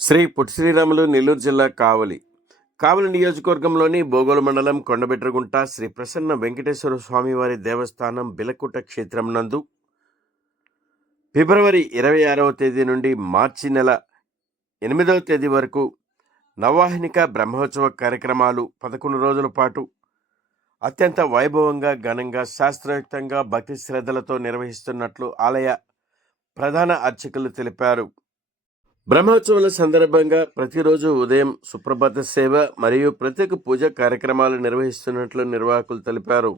శ్రీ పొట్టి శ్రీరాములు నెల్లూరు జిల్లా కావలి నియోజకవర్గంలోని బోగోలు మండలం కొండబెట్రగుంట శ్రీ ప్రసన్న వెంకటేశ్వర స్వామివారి దేవస్థానం బిలకుట క్షేత్రం నందు ఫిబ్రవరి 26వ తేదీ నుండి మార్చి నెల 8వ తేదీ వరకు నవవాహినిక బ్రహ్మోత్సవ కార్యక్రమాలు 11 రోజుల పాటు అత్యంత వైభవంగా ఘనంగా శాస్త్రయుక్తంగా భక్తి శ్రద్ధలతో నిర్వహిస్తున్నట్లు ఆలయ ప్రధాన అర్చకులు తెలిపారు. బ్రహ్మోత్సవాల సందర్భంగా ప్రతిరోజు ఉదయం సుప్రభాత సేవ మరియు ప్రత్యేక పూజ కార్యక్రమాలు నిర్వహిస్తున్నట్లు నిర్వాహకులు తెలిపారు.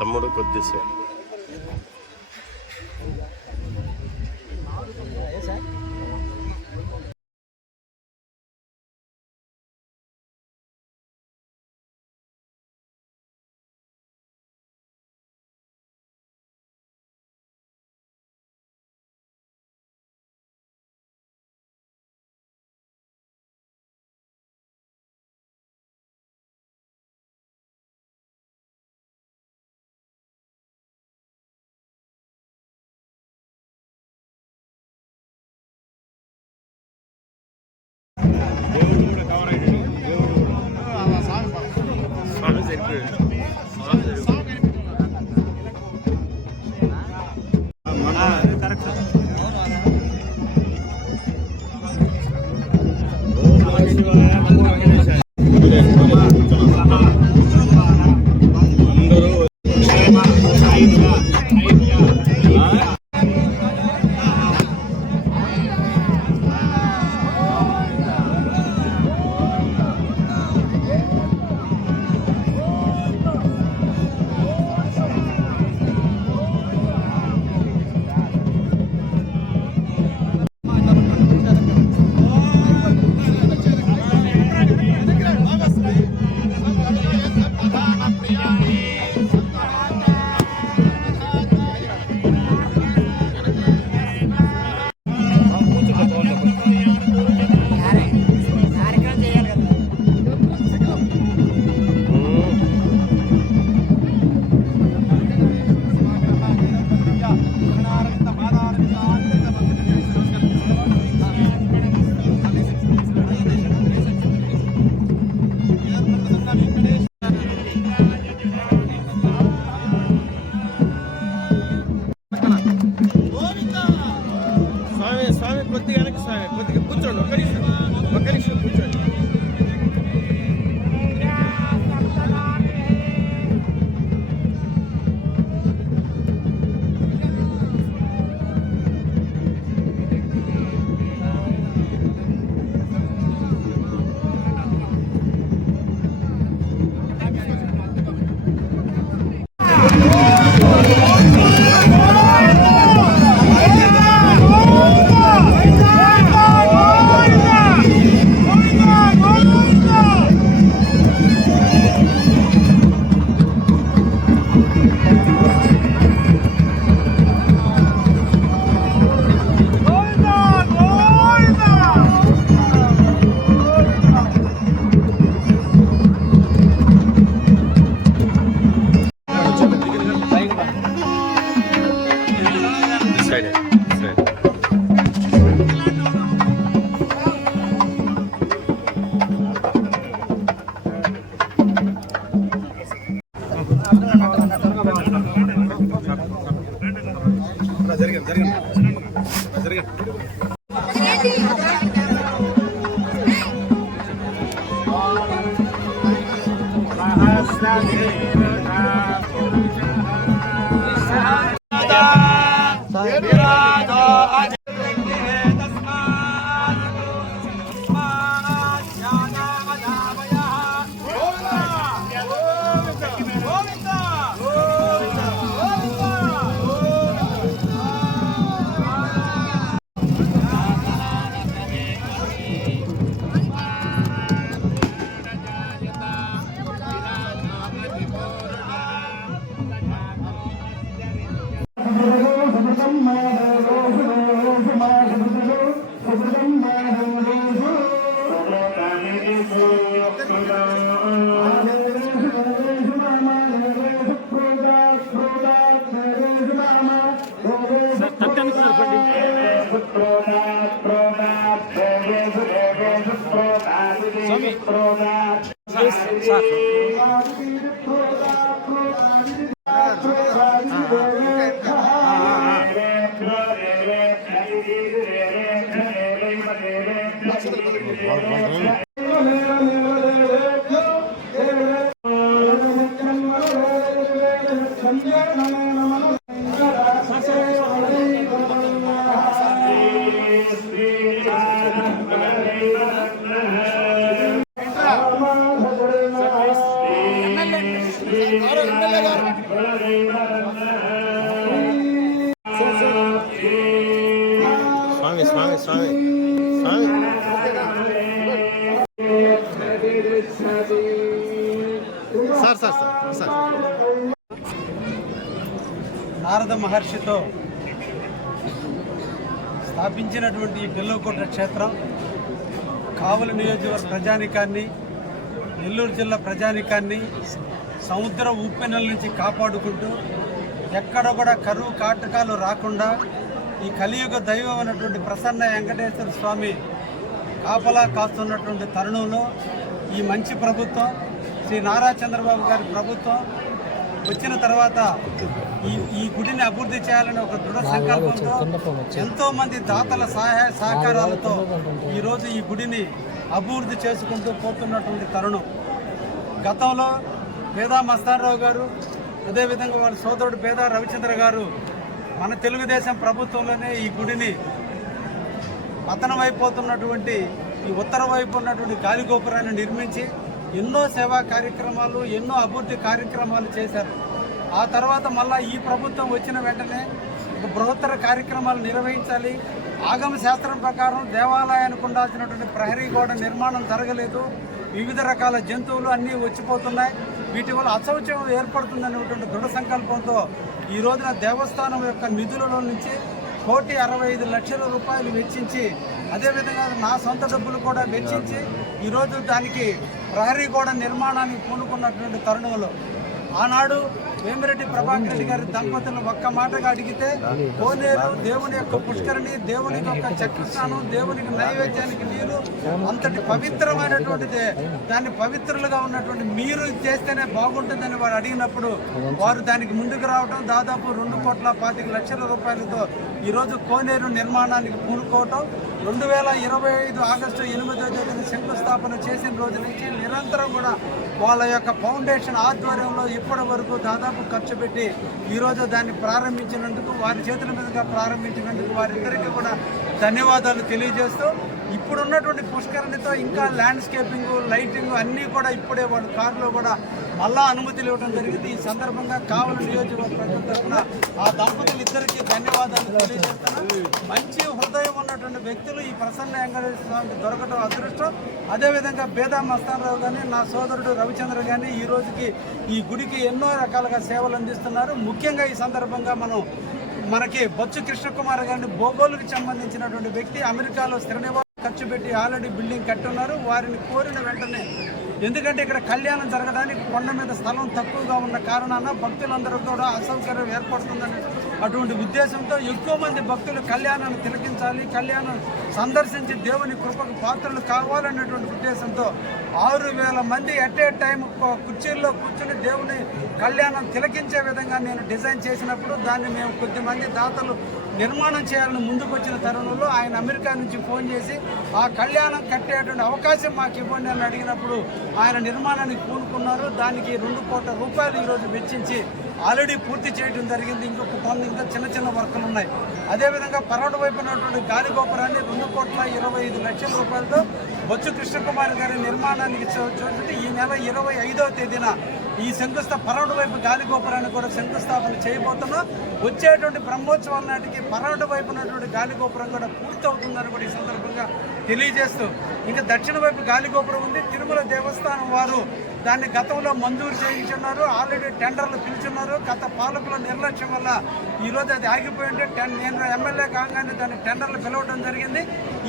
తమ్ముడు కొద్దిసేపు స్వామి కొద్దిగా వెనక్కి స్వామి కొద్దిగా కూర్చోండి ఒక్క నిమిషం కూర్చోండి. జరిగింది నారద మహర్షితో స్థాపించినటువంటి ఈ బెల్లంకొండ క్షేత్రం కావలి నియోజకవర్గ ప్రజానికాన్ని, నెల్లూరు జిల్లా ప్రజానికాన్ని సముద్ర ఉప్పెనల నుంచి కాపాడుకుంటూ ఎక్కడ కూడా కరువు కాటకాలు రాకుండా ఈ కలియుగ దైవం అయినటువంటి ప్రసన్న వెంకటేశ్వర స్వామి కాపలా కాస్తున్నటువంటి తరుణంలో ఈ మంచి ప్రభుత్వం, శ్రీ నారా చంద్రబాబు గారి ప్రభుత్వం వచ్చిన తర్వాత ఈ గుడిని అభివృద్ధి చేయాలని ఒక దృఢ సంకల్పంతో ఎంతో మంది దాతల సహాయ సహకారాలతో ఈరోజు ఈ గుడిని అభివృద్ధి చేసుకుంటూ పోతున్నటువంటి తరుణం. గతంలో పేదా మస్తానరావు గారు, అదేవిధంగా వాళ్ళ సోదరుడు పేదా రవిచంద్ర గారు మన తెలుగుదేశం ప్రభుత్వంలోనే ఈ గుడిని పతనమైపోతున్నటువంటి ఈ ఉత్తర వైపు ఉన్నటువంటి గాలిగోపురాన్ని నిర్మించి ఎన్నో సేవా కార్యక్రమాలు, ఎన్నో అభివృద్ధి కార్యక్రమాలు చేశారు. ఆ తర్వాత మళ్ళీ ఈ ప్రభుత్వం వచ్చిన వెంటనే ఒక బృహత్తర కార్యక్రమాలు నిర్వహించాలి. ఆగమ శాస్త్రం ప్రకారం దేవాలయానికి ఉండాల్సినటువంటి ప్రహరీ గోడ నిర్మాణం జరగలేదు. వివిధ రకాల జంతువులు అన్నీ వచ్చిపోతున్నాయి. వీటి వల్ల అశౌచం ఏర్పడుతుందనేటువంటి దృఢ సంకల్పంతో ఈ రోజున దేవస్థానం యొక్క నిధులలో నుంచి 1,65,00,000 రూపాయలు వెచ్చించి, అదేవిధంగా నా సొంత డబ్బులు కూడా వెచ్చించి ఈరోజు దానికి ప్రహరీ గోడ నిర్మాణానికి పూనుకున్నటువంటి తరుణంలో ఆనాడు వేమిరెడ్డి ప్రభాకర్ రెడ్డి గారి దంపతులను ఒక్క మాటగా అడిగితే కోనేరు దేవుని యొక్క పుష్కరిణి, దేవునికి యొక్క చక్రస్నానం, దేవునికి నైవేద్యానికి నీరు అంతటి పవిత్రమైనటువంటిదే. దాన్ని పవిత్రులుగా ఉన్నటువంటి మీరు చేస్తేనే బాగుంటుందని వారు అడిగినప్పుడు వారు దానికి ముందుకు రావడం, దాదాపు 2,25,00,000 రూపాయలతో ఈరోజు కోనేరు నిర్మాణానికి పూనుకోవటం, 2025 ఆగస్టు 8వ తేదీన శంకుస్థాపన చేసిన రోజు నుంచి నిరంతరం కూడా వాళ్ళ యొక్క ఫౌండేషన్ ఆధ్వర్యంలో ఇప్పటి వరకు దాదాపు ఖర్చు పెట్టి ఈరోజు దాన్ని ప్రారంభించినందుకు, వారి చేతుల మీదుగా ప్రారంభించినందుకు వారిద్దరికీ కూడా ధన్యవాదాలు తెలియజేస్తూ, ఇప్పుడున్నటువంటి పుష్కరిణితో ఇంకా ల్యాండ్స్కేపింగ్, లైటింగ్ అన్నీ కూడా ఇప్పుడే వాళ్ళ కారులో కూడా మళ్ళా అనుమతులు ఇవ్వడం జరిగింది. ఈ సందర్భంగా కావలి నియోజకవర్గ ప్రజల తరఫున ఆ దంపతులు ఇద్దరికీ ధన్యవాదాలు తెలియజేస్తాను. మంచి హృదయం ఉన్నటువంటి వ్యక్తులు ఈ ప్రసన్న వెంకటేశ్వర స్వామికి దొరకడం అదృష్టం. అదేవిధంగా పేదా మస్తానరావు కానీ, నా సోదరుడు రవిచంద్ర కానీ ఈ రోజుకి ఈ గుడికి ఎన్నో రకాలుగా సేవలు అందిస్తున్నారు. ముఖ్యంగా ఈ సందర్భంగా మనకి బొత్స కృష్ణకుమార్ గారిని బోగోలుకి సంబంధించినటువంటి వ్యక్తి అమెరికాలో స్థిర నివాసం ఖర్చు పెట్టి ఆల్రెడీ బిల్డింగ్ కట్టున్నారు. వారిని కోరిన వెంటనే, ఎందుకంటే ఇక్కడ కళ్యాణం జరగడానికి కొండ మీద స్థలం తక్కువగా ఉన్న కారణాన భక్తులందరూ కూడా అసౌకర్యం ఏర్పడుతుందని అటువంటి ఉద్దేశంతో ఎక్కువ మంది భక్తులు కళ్యాణాన్ని తిలకించాలి, కళ్యాణం సందర్శించి దేవుని కృపకు పాత్రలు కావాలనేటువంటి ఉద్దేశంతో 6,000 మంది అట్ ఏ టైం కుర్చీల్లో కూర్చుని దేవుని కళ్యాణం తిలకించే విధంగా నేను డిజైన్ చేసినప్పుడు దాన్ని మేము కొద్దిమంది దాతలు నిర్మాణం చేయాలని ముందుకు వచ్చిన తరుణంలో ఆయన అమెరికా నుంచి ఫోన్ చేసి ఆ కళ్యాణం కట్టేటువంటి అవకాశం మాకు ఇవ్వండి అని అడిగినప్పుడు ఆయన నిర్మాణానికి పూనుకున్నారు. దానికి 2 కోట్ల రూపాయలు ఈరోజు వెచ్చించి ఆల్రెడీ పూర్తి చేయడం జరిగింది. ఇంకా చిన్న వర్కులు ఉన్నాయి. అదేవిధంగా పరవడ వైపు ఉన్నటువంటి గాలి గోపురాన్ని 2,25,00,000 రూపాయలతో బొచ్చు కృష్ణకుమార్ గారి నిర్మాణానికి చూసి ఈ నెల 25వ తేదీన ఈ పరవడ వైపు గాలి గోపురాన్ని కూడా శంకుస్థాపన చేయబోతున్నాం. వచ్చేటువంటి బ్రహ్మోత్సవాల నాటికి పరవడ వైపు ఉన్నటువంటి గాలి గోపురం కూడా పూర్తవుతుందని కూడా ఈ సందర్భంగా తెలియజేస్తూ, ఇంకా దక్షిణ వైపు గాలి గోపురం ఉంది. తిరుమల దేవస్థానం వారు దాన్ని గతంలో మంజూరు చేయించున్నారు. ఆల్రెడీ టెండర్లు పిలుచున్నారు. గత పాలకుల నిర్లక్ష్యం వల్ల ఈరోజు అది ఆగిపోయింటే నేను ఎమ్మెల్యే కాగానే దాన్ని టెండర్లు పిలవడం జరిగింది.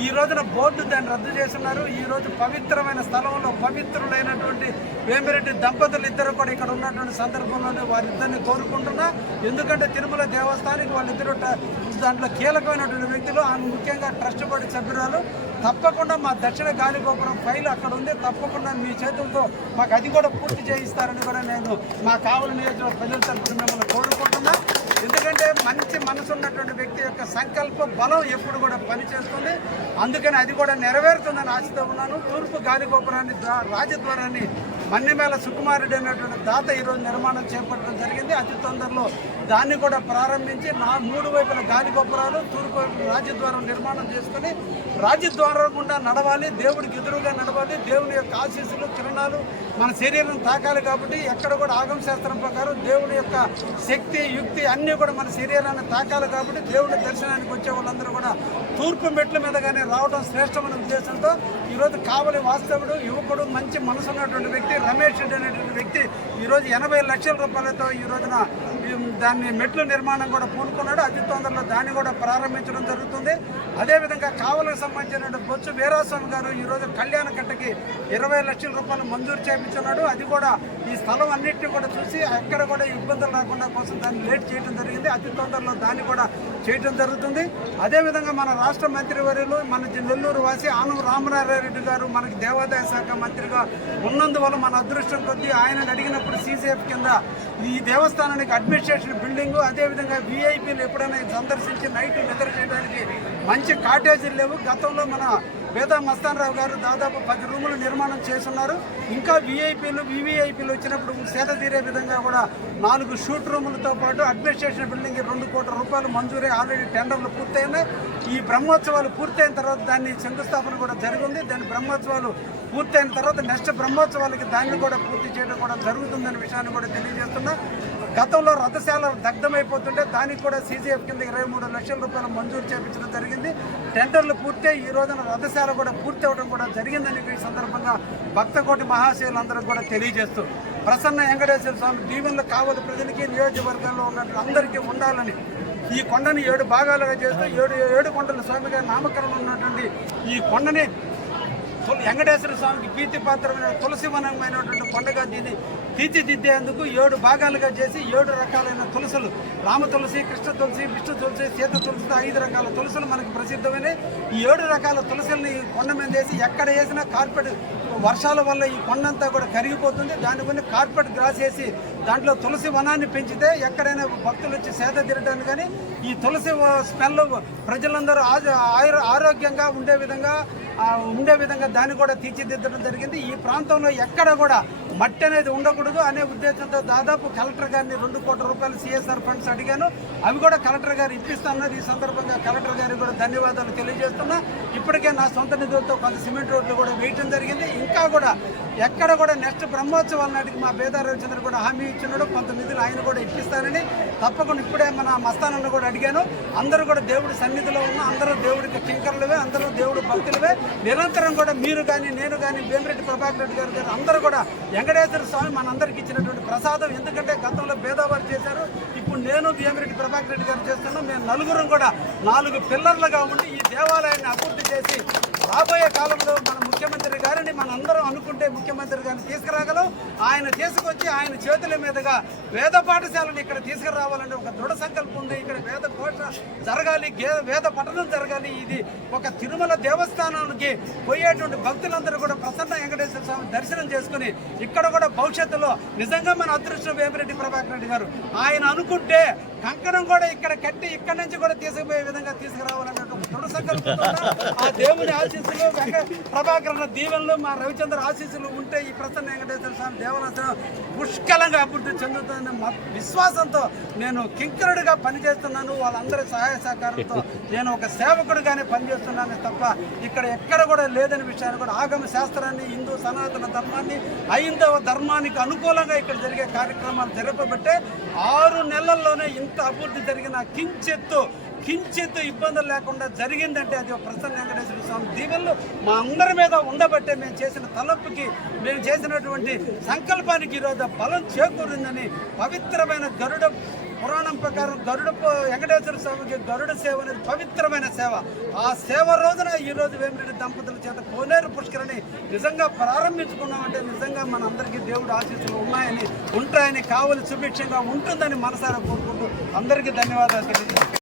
ఈ రోజున బోర్డు దాన్ని రద్దు చేస్తున్నారు. ఈ రోజు పవిత్రమైన స్థలంలో పవిత్రులైనటువంటి వేమిరెడ్డి దంపతులు ఇద్దరు కూడా ఇక్కడ ఉన్నటువంటి సందర్భంలోనే వారిద్దరిని కోరుకుంటున్నా. ఎందుకంటే తిరుమల దేవస్థానానికి వాళ్ళిద్దరు దాంట్లో కీలకమైనటువంటి వ్యక్తులు. ఆమె ముఖ్యంగా ట్రస్ట్ బోర్డు సభ్యురాలు. తప్పకుండా మా దక్షిణ గాలి గోపురం ఫైల్ అక్కడ ఉంది. తప్పకుండా మీ చేతులతో మాకు అది కూడా పూర్తి చేయిస్తారని కూడా నేను మా కావలి నియోజకవర్గ ప్రజల తరపున మిమ్మల్ని కోరుకుంటున్నా. ఎందుకంటే మంచి మనసు ఉన్నటువంటి వ్యక్తి యొక్క సంకల్ప బలం ఎప్పుడు కూడా పనిచేస్తుంది. అందుకని అది కూడా నెరవేరుతుందని ఆశతో ఉన్నాను. తూర్పు గాలి గోపురాన్ని రాజద్వారాన్ని మన్నెమేల సుకుమారుడు అనేటువంటి దాత ఈరోజు నిర్మాణం చేపట్టడం జరిగింది. అతి తొందరలో దాన్ని కూడా ప్రారంభించి 3 వైపుల గాలి గోపురాలు తూర్పు వైపు రాజద్వారం నిర్మాణం చేసుకుని రాజద్వారం గుండా నడవాలి. దేవుడికి ఎదురుగా నడవాలి. దేవుని యొక్క ఆశీస్సులు కిరణాలు మన శరీరం తాకాలి. కాబట్టి ఎక్కడ కూడా ఆగమ శాస్త్రం ప్రకారం దేవుని యొక్క శక్తి యుక్తి అన్నీ కూడా మన శరీరాన్ని తాకాలి. కాబట్టి దేవుడి దర్శనానికి వచ్చే వాళ్ళందరూ కూడా తూర్పు మెట్ల మీదగానే రావడం శ్రేష్టమైన ఉద్దేశంతో ఈరోజు కావలి వాస్తవుడు యువకుడు మంచి మనసు ఉన్నటువంటి వ్యక్తి రమేష్ రెడ్డి అనేటువంటి వ్యక్తి ఈరోజు 80 లక్షల రూపాయలతో ఈ రోజున దాన్ని మెట్ల నిర్మాణం కూడా పూనుకున్నాడు. అతి తొందరలో దాన్ని కూడా ప్రారంభించడం జరుగుతుంది. అదేవిధంగా కావలికి సంబంధించిన బొచ్చు వీరాస్వామి గారు ఈరోజు కళ్యాణ కట్టకి 20 లక్షల రూపాయలు మంజూరు చేయించున్నాడు. అది కూడా ఈ స్థలం అన్నింటినీ కూడా చూసి ఎక్కడ కూడా ఇబ్బందులు రాకుండా కోసం దాన్ని లేట్ చేయడం జరిగింది. అతి తొందరలో దాన్ని కూడా చేయడం జరుగుతుంది. అదేవిధంగా మన రాష్ట్ర మంత్రివర్యులు మన నెల్లూరు వాసి ఆనం రామనారాయణ గారు మనకి దేవాదాయ శాఖ మంత్రిగా ఉన్నందువల్ల మన అదృష్టం కొద్దీ ఆయన అడిగినప్పుడు సీసీఎఫ్ కింద ఈ దేవస్థానానికి అడ్మినిస్ట్రేషన్ బిల్డింగు, అదేవిధంగా వీఐపీలు ఎప్పుడైనా సందర్శించి నైట్ నిద్ర చేయడానికి మంచి కాటేజీలు లేవు. గతంలో మన వేదా మస్తానరావు గారు దాదాపు 10 రూములు నిర్మాణం చేస్తున్నారు. ఇంకా వీఐపీలు వీవీఐపీలు వచ్చినప్పుడు సేద తీరే విధంగా కూడా 4 షూట్ రూములతో పాటు అడ్మినిస్ట్రేషన్ బిల్డింగ్ 2 కోట్ల రూపాయలు మంజూరే. ఆల్రెడీ టెండర్లు పూర్తయినాయి. ఈ బ్రహ్మోత్సవాలు పూర్తయిన తర్వాత దాన్ని శంకుస్థాపన కూడా జరిగింది. దాని బ్రహ్మోత్సవాలు పూర్తయిన తర్వాత నెక్స్ట్ బ్రహ్మోత్సవాలకి దాన్ని కూడా పూర్తి చేయడం కూడా జరుగుతుందనే విషయాన్ని కూడా తెలియజేస్తున్నా. గతంలో రథశాల దగ్ధమైపోతుంటే దానికి కూడా సీజీఎఫ్ కింద 23 లక్షల రూపాయలు మంజూరు చేయించడం జరిగింది. టెండర్లు పూర్తయి ఈ రోజున రథశాల కూడా పూర్తి అవడం కూడా జరిగిందని ఈ సందర్భంగా భక్తకోటి మహాశయులందరూ కూడా తెలియజేస్తూ ప్రసన్న వెంకటేశ్వర స్వామి దీవెనలు కావలి ప్రజలకి నియోజకవర్గంలో ఉన్నట్టు అందరికీ ఉండాలని ఈ కొండని 7 భాగాలుగా చేస్తూ 7 కొండల స్వామిగా నామకరణం ఉన్నటువంటి ఈ కొండని వెంకటేశ్వర స్వామికి ప్రీతిపాత్రమైన తులసివనమైనటువంటి కొండగా దీన్ని తీర్చిదిద్దేందుకు 7 భాగాలుగా చేసి 7 రకాలైన తులసులు రామ తులసి, కృష్ణ తులసి, విష్ణు తులసి, సీత తులసితో 5 రకాల తులసులు మనకు ప్రసిద్ధమైన ఈ 7 రకాల తులసుల్ని కొండ మీద వేసి ఎక్కడ వేసినా కార్పెట్ వర్షాల వల్ల ఈ కొండంతా కూడా కరిగిపోతుంది. దానిపైన కార్పెట్ గ్రాస్ వేసి దాంట్లో తులసి వనాన్ని పెంచితే ఎక్కడైనా భక్తులు వచ్చి సేద తీరడానికి కానీ ఈ తులసి స్మెల్ ప్రజలందరూ ఆరోగ్యంగా ఉండే విధంగా దాన్ని కూడా తీర్చిదిద్దడం జరిగింది. ఈ ప్రాంతంలో ఎక్కడ కూడా మట్టి అనేది ఉండకూడదు అనే ఉద్దేశంతో దాదాపు కలెక్టర్ గారిని 2 కోట్ల రూపాయలు సిఎస్ఆర్ ఫండ్స్ అడిగాను. అవి కూడా కలెక్టర్ గారు ఇప్పిస్తున్నారు. ఈ సందర్భంగా కలెక్టర్ గారికి కూడా ధన్యవాదాలు తెలియజేస్తున్నా. ఇప్పటికే నా సొంత నిధులతో కొంత సిమెంట్ రోడ్లు కూడా వేయటం జరిగింది. ఇంకా కూడా ఎక్కడ కూడా నెక్స్ట్ బ్రహ్మోత్సవాల నాటికి మా బేదా రవిచంద్ర కూడా హామీ ఇచ్చినాడు. కొంత నిధులు ఆయన కూడా ఇప్పిస్తానని తప్పకుండా ఇప్పుడే మన మస్తానన్న కూడా అడిగాను. అందరూ కూడా దేవుడి సన్నిధిలో ఉన్న అందరూ దేవుడికి కింకర్లవే, అందరూ దేవుడి భక్తులవే. నిరంతరం కూడా మీరు కానీ నేను కానీ వేమిరెడ్డి ప్రభాకర్ రెడ్డి గారు అందరూ కూడా వెంకటేశ్వర స్వామి మనందరికి ఇచ్చినటువంటి ప్రసాదం. ఎందుకంటే గతంలో భేదావారు చేశారు, ఇప్పుడు నేను వేమిరెడ్డి ప్రభాకర్ రెడ్డి గారు చేస్తున్నాను. మేము నలుగురం కూడా 4 పిల్లర్లుగా ఉండి ఈ దేవాలయాన్ని అభివృద్ధి చేసి రాబోయే కాలంలో మన ముఖ్యమంత్రి గారిని మనందరం అనుకుంటే ముఖ్యమంత్రి గారిని తీసుకురాగలం. ఆయన తీసుకొచ్చి ఆయన చేతుల మీదుగా వేద పాఠశాలను ఇక్కడ తీసుకురావాలని ఒక దృఢ సంకల్పం ఉంది. ఇక్కడ వేద కోట జరగాలి, వేద పఠనం జరగాలి. ఇది ఒక తిరుమల దేవస్థానానికి పోయేటువంటి భక్తులందరూ కూడా ప్రసన్న వెంకటేశ్వర స్వామి దర్శనం చేసుకుని ఎక్కడ కూడా భవిష్యత్తులో నిజంగా మన అదృష్టం వేమిరెడ్డి ప్రభాకర్ రెడ్డి గారు, ఆయన అనుకుంటే కంకణం కూడా ఇక్కడ కట్టి ఇక్కడ నుంచి కూడా తీసుకుపోయే విధంగా తీసుకురావాలన్నటువంటి దృఢ సంకల్పంతో ఆ దేవుని ఆశీస్సులు, ప్రభాకర్ దీవెనలు, మా రవిచంద్ర ఆశీస్సులు ఉంటే ఈ ప్రసన్న వెంకటేశ్వర స్వామి దేవాలయం పుష్కలంగా అభివృద్ధి చెందుతుందన్న విశ్వాసంతో నేను కింకరుడిగా పనిచేస్తున్నాను. వాళ్ళందరి సహాయ సహకారంతో నేను ఒక సేవకుడిగానే పనిచేస్తున్నాను తప్ప ఇక్కడ ఎక్కడ కూడా లేదని విషయాన్ని కూడా ఆగమ శాస్త్రాన్ని, హిందూ సనాతన ధర్మాన్ని, హైందవ ధర్మానికి అనుకూలంగా ఇక్కడ జరిగే కార్యక్రమాలు జరపబట్టే 6 నెలల్లోనే ఇంత అభివృద్ధి జరిగిన కించెత్తు ఇబ్బందులు లేకుండా జరిగిందంటే అది ప్రసన్న వెంకటేశ్వర స్వామి దీవెనలు మా అందరి మీద ఉండబట్టే మేము చేసిన తలపుకి, మేము చేసినటువంటి సంకల్పానికి ఈరోజు బలం చేకూరిందని పవిత్రమైన గరుడ పురాణం ప్రకారం వెంకటేశ్వర స్వామికి గరుడ సేవ అనేది పవిత్రమైన సేవ. ఆ సేవ రోజున ఈరోజు వేమిరెడ్డి దంపతుల చేత కోనేరు పుష్కరిణి నిజంగా ప్రారంభించుకున్నామంటే నిజంగా మన అందరికీ దేవుడు ఆశీస్సులు ఉన్నాయని, ఉంటాయని, కావలి సుభిక్షంగా ఉంటుందని మనసారా కోరుకుంటూ అందరికీ ధన్యవాదాలు తెలియజేస్తాను.